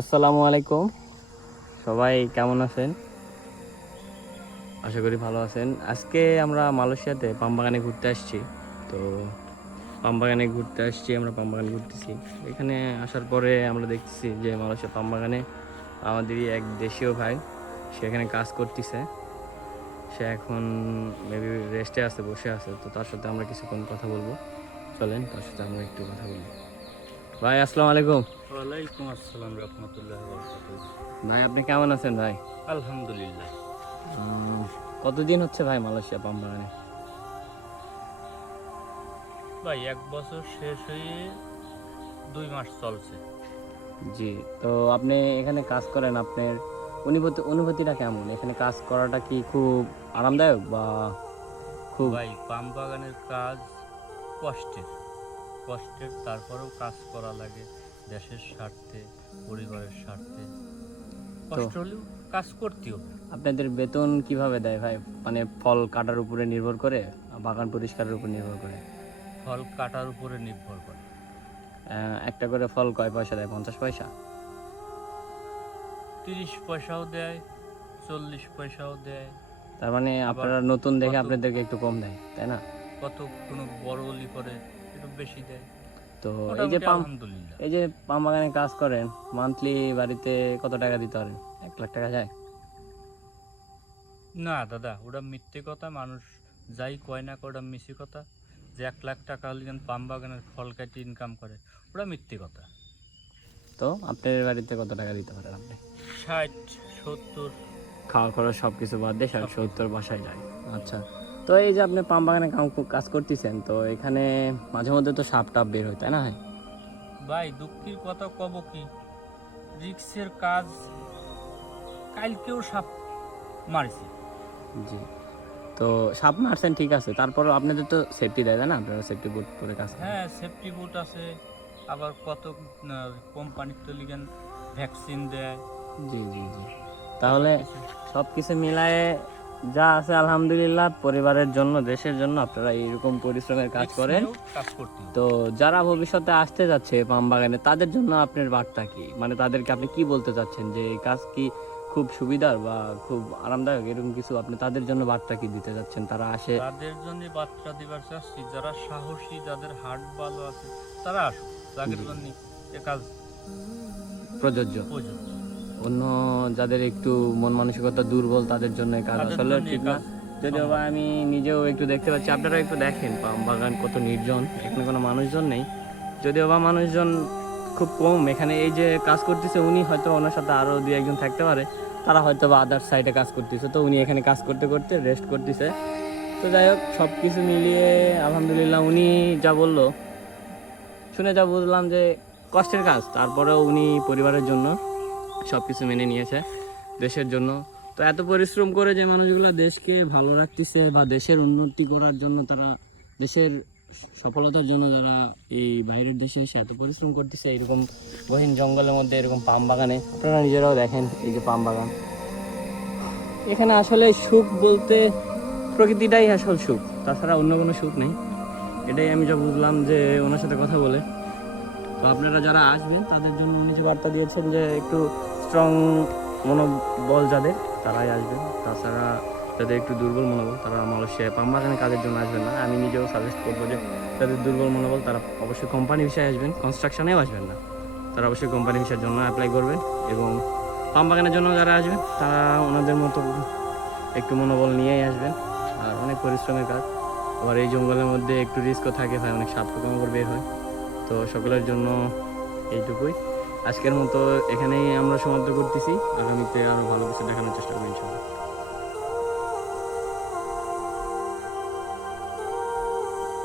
আসসালামু আলাইকুম, সবাই কেমন আছেন? আশা করি ভালো আছেন। আজকে আমরা মালয়েশিয়াতে পাম বাগানে ঘুরতে আসছি। তো আমরা পাম বাগানে ঘুরতেছি। এখানে আসার পরে আমরা দেখতেছি যে মালয়েশিয়া পাম বাগানে আমাদেরই এক দেশীয় ভাই, সে এখানে কাজ করতেছে। সে এখন মেবি রেস্টে আছে, বসে আছে। তো তার সাথে আমরা কিছুক্ষণ কথা বলবো। চলেন তার সাথে আমরা একটু কথা বলি। ভাই আসসালামু আলাইকুম। ওয়ালাইকুম আসসালাম রহমতুল্লাহ বরকাতুহ। ভাই আপনি কেমন আছেন ভাই? আলহামদুলিল্লাহ। কতদিন হচ্ছে ভাই মালয়েশিয়া পাম বাগানে? ভাই 1 বছর শেষ হয়ে 2 মাস চলছে। জি। তো আপনি এখানে কাজ করেন, আপনার অনুভূতিটা কেমন? এখানে কাজ করাটা কি খুব আরামদায়ক বা খুব? ভাই পাম বাগানের কাজ কষ্টের কষ্টের তারপরেও কাজ করা লাগে দেশের স্বার্থে, পরিবারের স্বার্থে। তো কষ্ট হলেও কাজ করতেও হবে। আপনাদের বেতন কিভাবে দেয় ভাই? মানে ফল কাটার উপরে নির্ভর করে, বাগান পরিষ্কারের উপর নির্ভর করে? ফল কাটার উপরে নির্ভর করে। একটা করে ফল কয় পয়সা দেয়? 50 পয়সা? 30 পয়সাও দেয়, 40 পয়সাও দেয়। তার মানে আবার আপনারা নতুন দেখে কত আপনাদেরকে একটু কম দেয়, তাই না? কত কোনো বড় অলি করে একটু বেশি দেয়। তো মোটামুটি আলহামদুলিল্লাহ। এই যে পাম বাগানে কাজ করেন, মান্থলি বাড়িতে কত টাকা দিতে পারেন? 1 লাখ টাকা যায়? না দাদা, ওটা মিথ্যে কথা। মানুষ যাই কয় না ওটা মিশি কথা। যে 1 লাখ টাকা হলে যেন পাম বাগানের ফল কাটি ইনকাম করে, ওটা মিথ্যে কথা। তো আপনার বাড়িতে কত টাকা দিতে পারেন আপনি? 60-70 খাওয়া খরচ সব কিছু বাদ দিয়ে সব 70 বাসায় যায়। আচ্ছা। তো এই যে আপনি পাম বাগানে কাজ করতেছেন, তো এখানে মাঝে মধ্যে তো সাপ টাপ বের হয়, তাই না ভাই? ভাই দুঃখের কথা কব কি, রিক্সের কাজ। কালকেও সাপ মারছে। জি। তো সাপ মারছেন ঠিক আছে, তারপর আপনাদের তো সেফটি দেয়, তাই না? আপনারা সেফটি বুট পরে কাজ করেন। হ্যাঁ, সেফটি বুট আছে। আবার কত কোম্পানির তো লিগেন ভ্যাকসিন দেয়। জি জি জি। এসব তাহলে কিছু সব কিছু মিলায়ে যা আছে আলহামদুলিল্লাহ, পরিবারের জন্য, দেশের জন্য আপনারা এইরকম পরিশ্রমের কাজ রিক্স করেন। নিয়েও কাজ করতে হবে। তো যারা ভবিষ্যতে আসতে যাচ্ছে পাম বাগানে, তাদের জন্য আপনার বার্তা কি? মানে তাদেরকে আপনি কি বলতে চাচ্ছেন, যে এই কাজ কি খুব সুবিধার বা খুব আরামদায়ক, এরকম কিছু আপনি তাদের জন্য বার্তা কি দিতে যাচ্ছেন তারা আসে? তাদের জন্য বার্তা দিবার চাচ্ছি, যারা সাহসী, যাদের হার্ট ভালো আছে, তারা আসুক। তাদের জি। জন্য এ কাজ প্রযোজ্য। প্রযোজ্য। অন্য যাদের একটু মন মানসিকতা দুর্বল, তাদের জন্য এই কাজ তাদের আসলে জন্য এ ঠিক না। কাজ যদিও বা সম্ভব। আমি নিজেও একটু দেখতে পাচ্ছি, আপনারা একটু দেখেন পাম বাগান কত নির্জন, এখানে কোনো মানুষজন নেই। যদিও বা মানুষজন খুব কম এখানে। এই যে কাজ করতেছে উনি, হয়তো ওনার সাথে আরও 2-1 জন থাকতে পারে, তারা হয়তো বা আদার সাইডে কাজ করতেছে। তো উনি এখানে কাজ করতে করতে রেস্ট করতেছে। তো যাই হোক, সব কিছু মিলিয়ে আলহামদুলিল্লাহ উনি যা বললো শুনে যা বুঝলাম যে কষ্টের কাজ, তারপরেও উনি পরিবারের জন্য সব কিছু মেনে নিয়েছে, দেশের জন্য। তো এত পরিশ্রম করে যে মানুষগুলো দেশকে ভালো রাখতেছে বা দেশের উন্নতি করার জন্য, তারা দেশের সফলতার জন্য যারা এই বাইরের দেশে এসে এত পরিশ্রম করতেছে, এরকম গহীন জঙ্গলের মধ্যে এরকম পাম বাগানে, আপনারা নিজেরাও দেখেন এই যে পাম বাগান। এখানে আসলে সুখ বলতে প্রকৃতিটাই আসল সুখ, তাছাড়া অন্য কোনো সুখ নেই। এটাই আমি যা বুঝলাম যে ওনার সাথে কথা বলে। তো আপনারা যারা আসবেন তাদের জন্য উনি যে বার্তা দিয়েছেন যে একটু স্ট্রং মনোবল যাদের, তারাই আসবেন। তাছাড়া যাদের একটু দুর্বল মনোবল, তারা মালয়েশিয়ায় পাম বাগানে কাজের জন্য আসবেন না। আমি নিজেও সাজেস্ট করবো যে যাদের দুর্বল মনোবল, তারা অবশ্যই কোম্পানি বিষয়ে আসবেন, কনস্ট্রাকশনেও আসবেন না। তারা অবশ্যই কোম্পানি বিষয়ের জন্য অ্যাপ্লাই করবেন। এবং পাম বাগানের জন্য যারা আসবেন, তারা ওনাদের মতো একটু মনোবল নিয়েই আসবেন। আর অনেক পরিশ্রমের কাজ। আবার এই জঙ্গলের মধ্যে একটু রিস্কও থাকে ভাই, অনেক সাপ পোকামাকড় বের হয়। তো সকলের জন্য এইটুকুই। আজকের মতো এখানেই আমরা সমাপ্ত করতেছি। আগামীতে আরও ভালো কিছু দেখানোর চেষ্টা করবো ইনশাআল্লাহ।